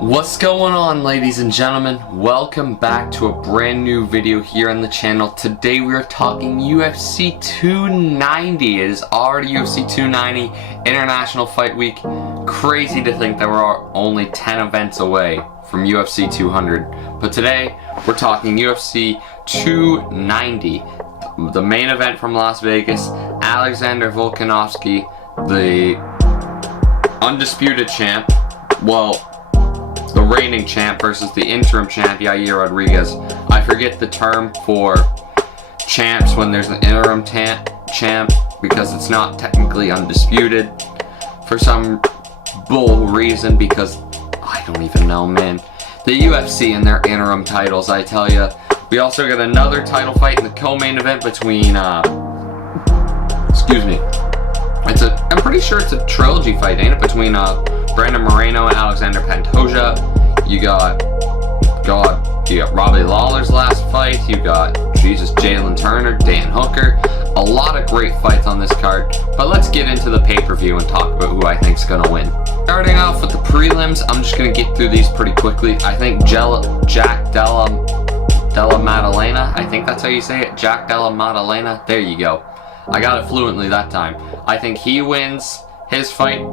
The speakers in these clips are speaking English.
What's going on, ladies and gentlemen? Welcome back to a brand new video here on the channel. Today we are talking UFC 290. It is already UFC 290, International Fight Week. Crazy to think that we're only 10 events away from UFC 200. But today we're talking UFC 290. The main event from Las Vegas, Alexandre Volkanovski, the undisputed champ, the reigning champ versus the interim champ, Yair Rodriguez. I forget the term for champs when there's an interim champ because it's not technically undisputed for some bull reason, because I don't even know, man. The UFC and their interim titles, I tell ya. We also got another title fight in the co-main event between, I'm pretty sure it's a trilogy fight, ain't it? Between Brandon Moreno and Alexandre Pantoja. You got Robbie Lawler's last fight. You got Jalen Turner, Dan Hooker. A lot of great fights on this card. But let's get into the pay-per-view and talk about who I think's gonna win. Starting off with the prelims, I'm just gonna get through these pretty quickly. I think Jack Della Maddalena, I think that's how you say it. Jack Della Maddalena. There you go. I got it fluently that time. I think he wins his fight.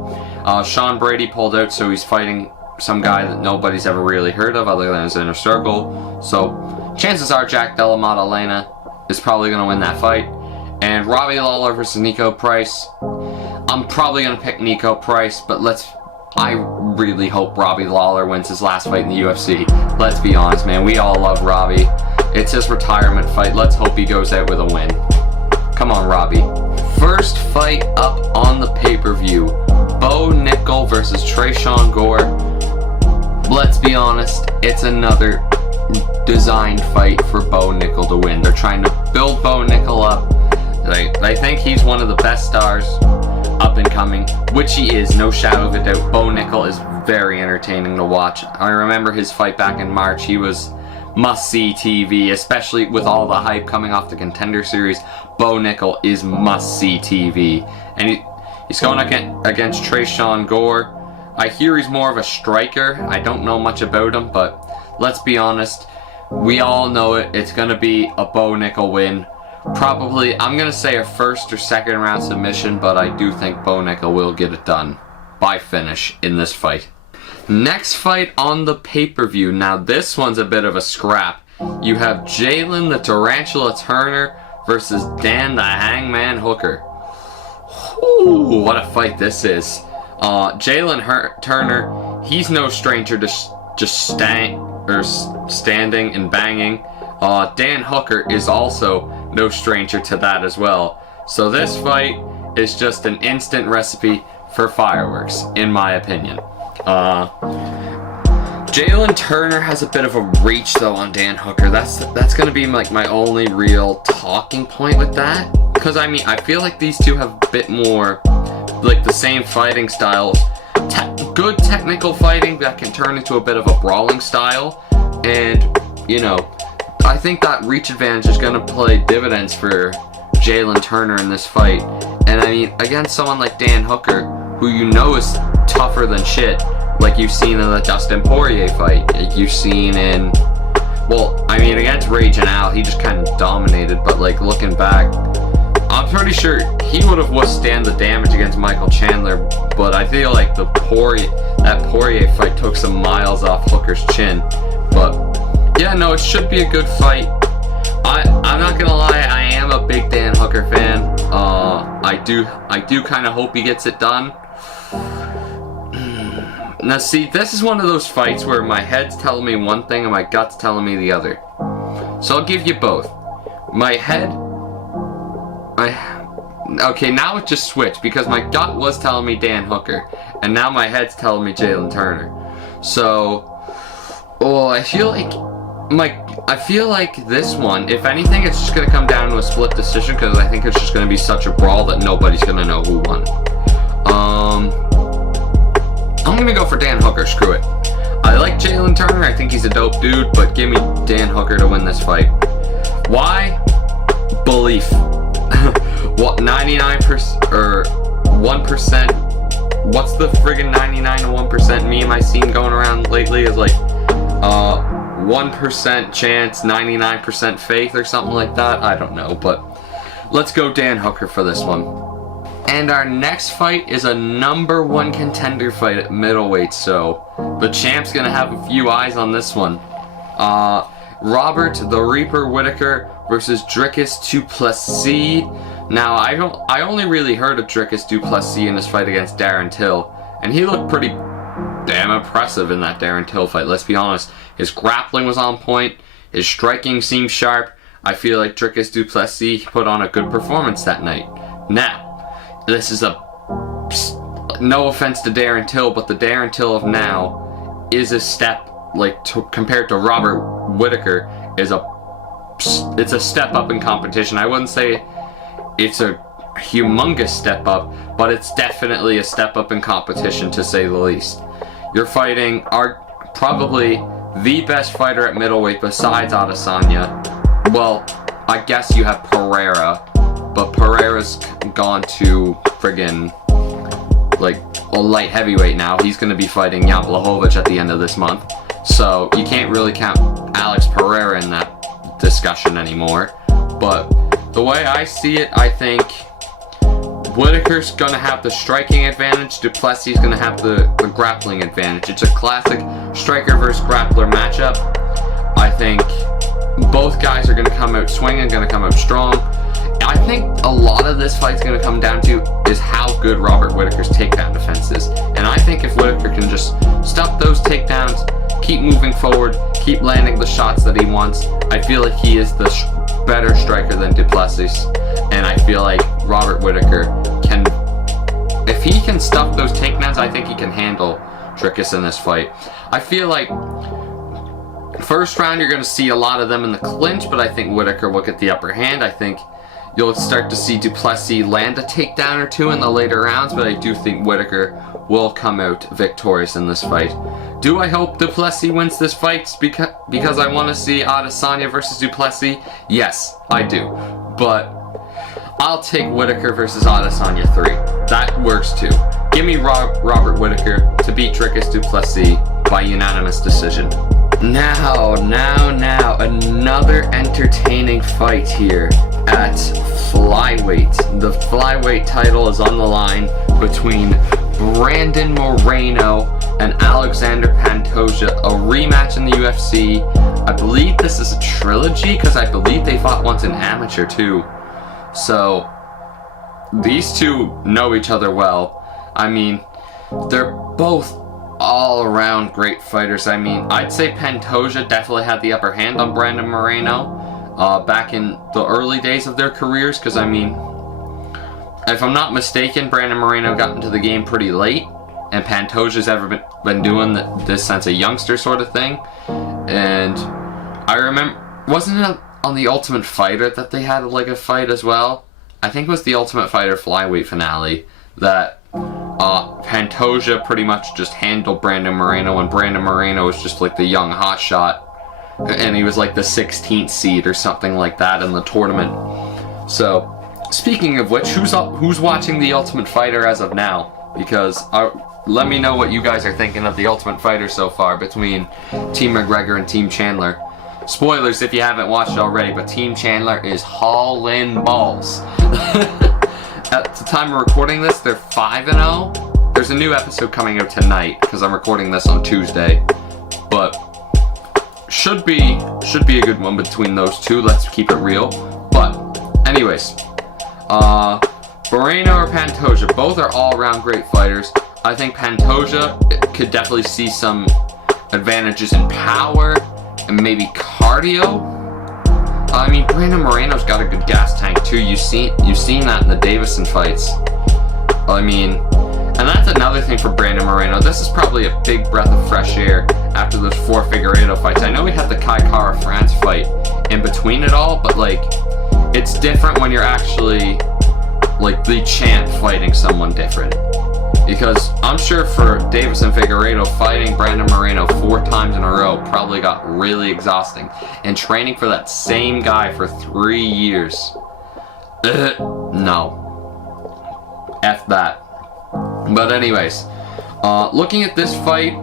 Sean Brady pulled out, so he's fighting some guy that nobody's ever really heard of other than his inner circle. So chances are Jack Della Maddalena is probably going to win that fight. And Robbie Lawler versus Nico Price. I'm probably going to pick Nico Price, but I really hope Robbie Lawler wins his last fight in the UFC. Let's be honest, man. We all love Robbie. It's his retirement fight. Let's hope he goes out with a win. Come on, Robbie. First fight up on the pay-per-view. Bo Nickal versus Tresean Gore. Let's be honest, it's another designed fight for Bo Nickal to win. They're trying to build Bo Nickal up. They think he's one of the best stars up and coming, which he is, no shadow of a doubt. Bo Nickal is very entertaining to watch. I remember his fight back in March. He was must-see TV, especially with all the hype coming off the Contender Series. Bo Nickal is must-see TV. And he's going against Tresean Gore. I hear he's more of a striker. I don't know much about him, but let's be honest. We all know it. It's going to be a Bo Nickal win. Probably, I'm going to say a first or second round submission, but I do think Bo Nickal will get it done by finish in this fight. Next fight on the pay-per-view. Now this one's a bit of a scrap. You have Jalen the Tarantula Turner versus Dan the Hangman Hooker. Ooh, what a fight this is. Jalen Turner, he's no stranger to just standing and banging. Dan Hooker is also no stranger to that as well. So this fight is just an instant recipe for fireworks, in my opinion. Jalen Turner has a bit of a reach though on Dan Hooker. That's gonna be like my only real talking point with that. Because I mean, I feel like these two have a bit more like the same fighting styles. Good technical fighting that can turn into a bit of a brawling style. And, you know, I think that reach advantage is gonna play dividends for Jalen Turner in this fight. And I mean, against someone like Dan Hooker, who you know is tougher than shit, like you've seen in the Dustin Poirier fight, like you've seen in, well, I mean, against Rage and Al, he just kind of dominated, but like looking back, I'm pretty sure he would have withstood the damage against Michael Chandler, but I feel like that Poirier fight took some miles off Hooker's chin. But yeah, no, it should be a good fight. I'm not gonna lie, I am a big Dan Hooker fan. I do kind of hope he gets it done. Now see, this is one of those fights where my head's telling me one thing and my gut's telling me the other. So I'll give you both. My head... Okay, now it just switched because my gut was telling me Dan Hooker, and now my head's telling me Jalen Turner. So, I feel like this one, if anything, it's just gonna come down to a split decision because I think it's just gonna be such a brawl that nobody's gonna know who won. I'm gonna go for Dan Hooker. Screw it. I like Jalen Turner. I think he's a dope dude, but give me Dan Hooker to win this fight. Why? Belief. What, 99% or 1% what's the friggin' 99 to 1% meme I seen going around lately? Is like 1% chance, 99% faith, or something like that. I don't know, but let's go Dan Hooker for this one. And our next fight is a #1 contender fight at middleweight, so the champ's gonna have a few eyes on this one. Robert the Reaper Whittaker versus Dricus du Plessis. Now, I only really heard of Dricus du Plessis in his fight against Darren Till, and he looked pretty damn impressive in that Darren Till fight, let's be honest. His grappling was on point, his striking seemed sharp. I feel like Dricus du Plessis put on a good performance that night. Now, this is no offense to Darren Till, but the Darren Till of now is a step, like, compared to Robert Whittaker, it's a step up in competition. I wouldn't say it's a humongous step up, but it's definitely a step up in competition, to say the least. You're fighting probably the best fighter at middleweight besides Adesanya. Well, I guess you have Pereira, but Pereira's gone to friggin' like a light heavyweight now. He's going to be fighting Jan Blachowicz at the end of this month, so you can't really count Alex Pereira in that discussion anymore. But the way I see it, I think Whittaker's going to have the striking advantage, du Plessis is going to have the grappling advantage. It's a classic striker versus grappler matchup. I think both guys are going to come out swinging, going to come out strong. I think a lot of this fight's going to come down to is how good Robert Whittaker's takedown defense is. And I think if Whittaker can just stop those takedowns, keep moving forward, keep landing the shots that he wants, I feel like he is the better striker than du Plessis. And I feel like Robert Whittaker can, if he can stuff those takedowns, I think he can handle Dricus in this fight. I feel like first round you're going to see a lot of them in the clinch, but I think Whittaker will get the upper hand. I think you'll start to see du Plessis land a takedown or two in the later rounds, but I do think Whittaker will come out victorious in this fight. Do I hope du Plessis wins this fight because I want to see Adesanya versus du Plessis? Yes, I do. But I'll take Whittaker versus Adesanya 3. That works too. Give me Robert Whittaker to beat Dricus du Plessis by unanimous decision. Now, another entertaining fight here at Flyweight. The Flyweight title is on the line between Brandon Moreno and Alexandre Pantoja, a rematch in the UFC. I believe this is a trilogy because I believe they fought once in amateur too. So these two know each other well. I mean, they're both all around great fighters. I mean, I'd say Pantoja definitely had the upper hand on Brandon Moreno back in the early days of their careers, because I mean, if I'm not mistaken, Brandon Moreno got into the game pretty late, and Pantoja's ever been doing this since a youngster sort of thing. And I remember, wasn't it on the Ultimate Fighter that they had like a fight as well? I think it was the Ultimate Fighter Flyweight finale that Pantoja pretty much just handled Brandon Moreno, and Brandon Moreno was just like the young hotshot, and he was like the 16th seed or something like that in the tournament. So, speaking of which, who's watching the Ultimate Fighter as of now? Because let me know what you guys are thinking of the Ultimate Fighter so far between Team McGregor and Team Chandler. Spoilers if you haven't watched it already, but Team Chandler is hauling balls. At the time of recording this, they're 5-0. There's a new episode coming out tonight because I'm recording this on Tuesday, but should be a good one between those two. Let's keep it real. But anyways, Moreno or Pantoja, both are all-around great fighters. I think Pantoja could definitely see some advantages in power and maybe cardio. I mean, Brandon Moreno's got a good gas tank too. You've seen that in the Davison fights. I mean, and that's another thing for Brandon Moreno. This is probably a big breath of fresh air after those 4 Figueiredo fights. I know we had the Kai Kara France fight in between it all, but like, it's different when you're actually like the champ fighting someone different. Because I'm sure for Davis and Figueiredo, fighting Brandon Moreno 4 times in a row probably got really exhausting. And training for that same guy for 3 years. No. F that. But anyways, looking at this fight,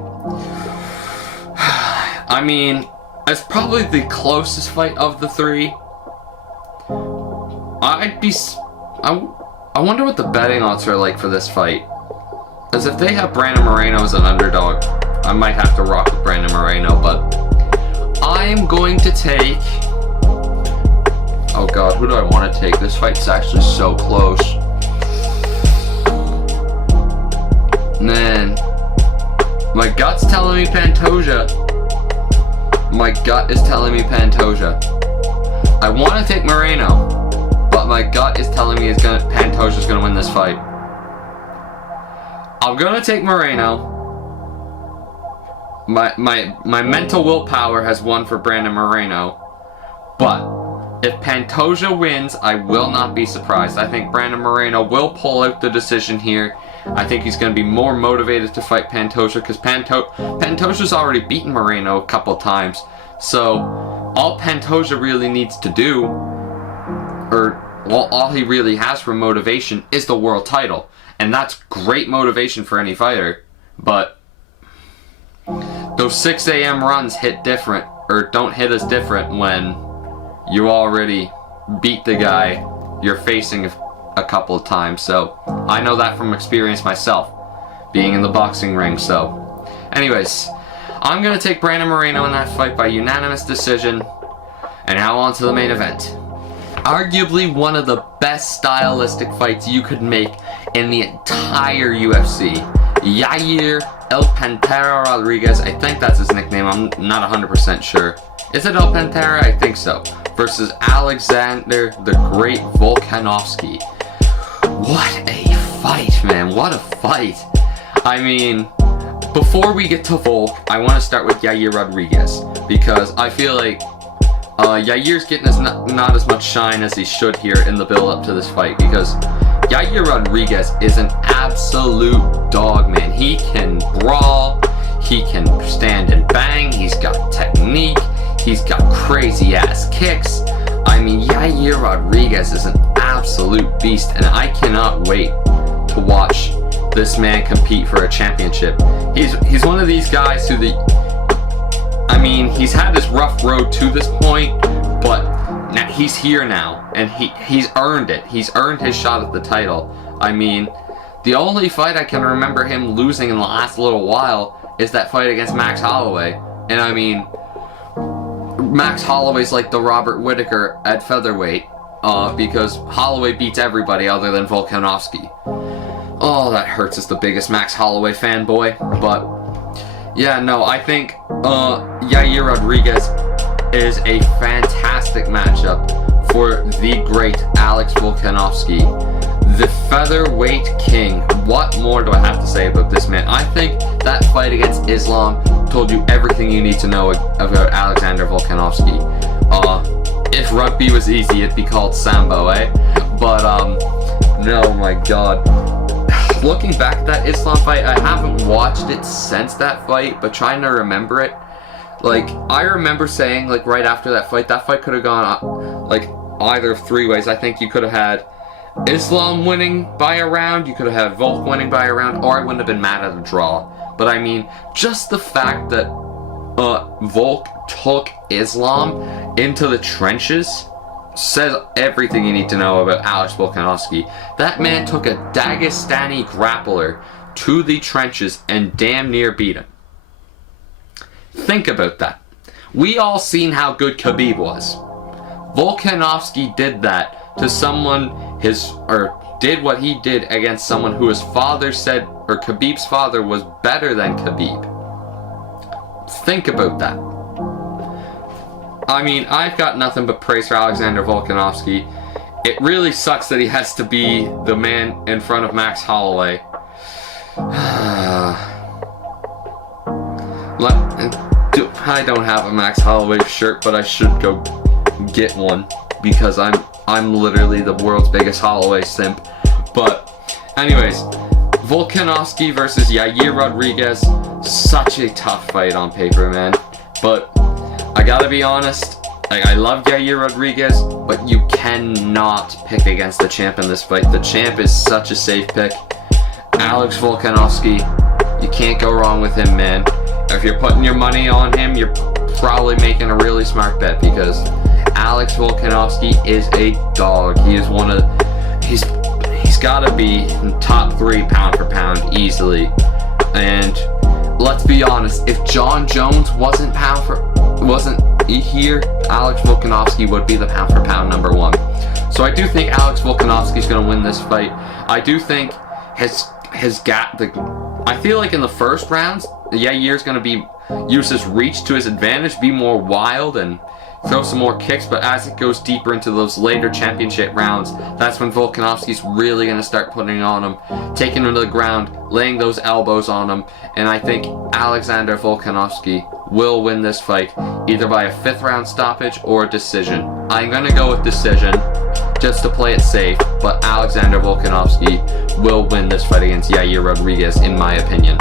I mean, it's probably the closest fight of the three. I wonder what the betting odds are like for this fight. Because if they have Brandon Moreno as an underdog, I might have to rock with Brandon Moreno, but I am going to take... Oh god, who do I want to take? This fight's actually so close. Man. My gut's telling me Pantoja. My gut is telling me Pantoja. I want to take Moreno, but my gut is telling me Pantoja's gonna win this fight. I'm gonna take Moreno. My mental willpower has won for Brandon Moreno, but if Pantoja wins, I will not be surprised. I think Brandon Moreno will pull out the decision here. I think he's going to be more motivated to fight Pantoja because Pantoja's already beaten Moreno a couple times. So all Pantoja really needs to do, all he really has for motivation is the world title. And that's great motivation for any fighter. But those 6 a.m. runs hit different, or don't hit as different when you already beat the guy you're facing a couple of times. So I know that from experience myself, being in the boxing ring. So anyways, I'm going to take Brandon Moreno in that fight by unanimous decision. And now on to the main event. Arguably one of the best stylistic fights you could make in the entire UFC. Yair El Pantera Rodriguez, I think that's his nickname, I'm not 100% sure. Is it El Pantera? I think so. Versus Alexander the Great Volkanovski. What a fight, man. What a fight. I mean, before we get to Volk, I want to start with Yair Rodriguez. Because I feel like Yair's getting not as much shine as he should here in the build-up to this fight. Because Yair Rodriguez is an absolute dog, man. He can brawl. He can stand and bang. He's got technique. He's got crazy-ass kicks. I mean, Yair Rodriguez is an absolute beast, and I cannot wait to watch this man compete for a championship. He's one of these guys who I mean, he's had this rough road to this point, but now he's here now, and he's earned it. He's earned his shot at the title. I mean, the only fight I can remember him losing in the last little while is that fight against Max Holloway, and I mean, Max Holloway's like the Robert Whittaker at featherweight, because Holloway beats everybody other than Volkanovski. Oh, that hurts as the biggest Max Holloway fanboy, but yeah, no, I think Yair Rodriguez is a fantastic matchup for the great Alex Volkanovski, the featherweight king. What more do I have to say about this man? I think that fight against Islam told you everything you need to know about Alexander Volkanovski. If rugby was easy, it'd be called Sambo, eh? But, no, my god. Looking back at that Islam fight, I haven't watched it since that fight, but trying to remember it, like, I remember saying, like, right after that fight could have gone, like, either of three ways. I think you could have had Islam winning by a round, you could have had Volk winning by a round, or I wouldn't have been mad at a draw. But I mean, just the fact that Volk took Islam into the trenches says everything you need to know about Alex Volkanovski. That man took a Dagestani grappler to the trenches and damn near beat him. Think about that. We all seen how good Khabib was. Volkanovski did that to someone did what he did against someone who his father said, or Khabib's father was better than Khabib. Think about that. I mean, I've got nothing but praise for Alexander Volkanovski. It really sucks that he has to be the man in front of Max Holloway. I don't have a Max Holloway shirt, but I should go get one because I'm literally the world's biggest Holloway simp. But anyways, Volkanovski versus Yair Rodriguez, such a tough fight on paper, man. But I gotta be honest, I love Yair Rodriguez, but you cannot pick against the champ in this fight. The champ is such a safe pick. Alex Volkanovski, you can't go wrong with him, man. If you're putting your money on him, you're probably making a really smart bet, because Alex Volkanovski is a dog. He is one of, he's got to be top 3 pound for pound easily. And let's be honest, if John Jones wasn't here, Alex Volkanovski would be the pound for pound number 1. So I do think Alex Volkanovski is going to win this fight. I do think I feel like in the first rounds, Yair's going to use his reach to his advantage, be more wild and throw some more kicks, but as it goes deeper into those later championship rounds, that's when Volkanovski's really going to start putting on him, taking him to the ground, laying those elbows on him, and I think Alexandre Volkanovski will win this fight, either by a 5th round stoppage or a decision. I'm going to go with decision, just to play it safe, but Alexandre Volkanovski will win this fight against Yair Rodriguez, in my opinion.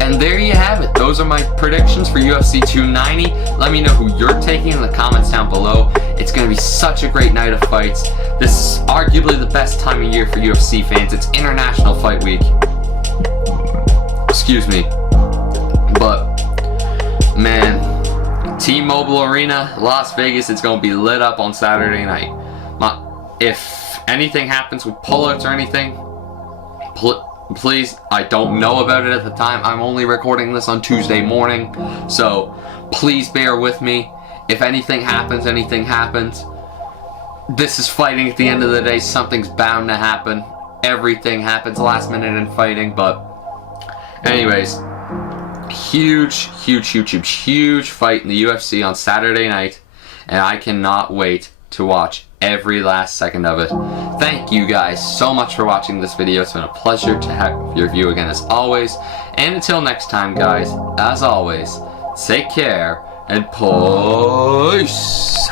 And there you have it. Those are my predictions for UFC 290. Let me know who you're taking in the comments down below. It's going to be such a great night of fights. This is arguably the best time of year for UFC fans. It's International Fight Week. Excuse me. But, man, T-Mobile Arena, Las Vegas, it's going to be lit up on Saturday night. If anything happens with pullouts or anything, please, I don't know about it at the time. I'm only recording this on Tuesday morning, so please bear with me. If anything happens, anything happens. This is fighting at the end of the day. Something's bound to happen. Everything happens last minute in fighting, but anyways, huge fight in the UFC on Saturday night, and I cannot wait to watch every last second of it. Thank you guys so much for watching this video. It's been a pleasure to have your view again as always. And until next time, guys, as always, take care and peace.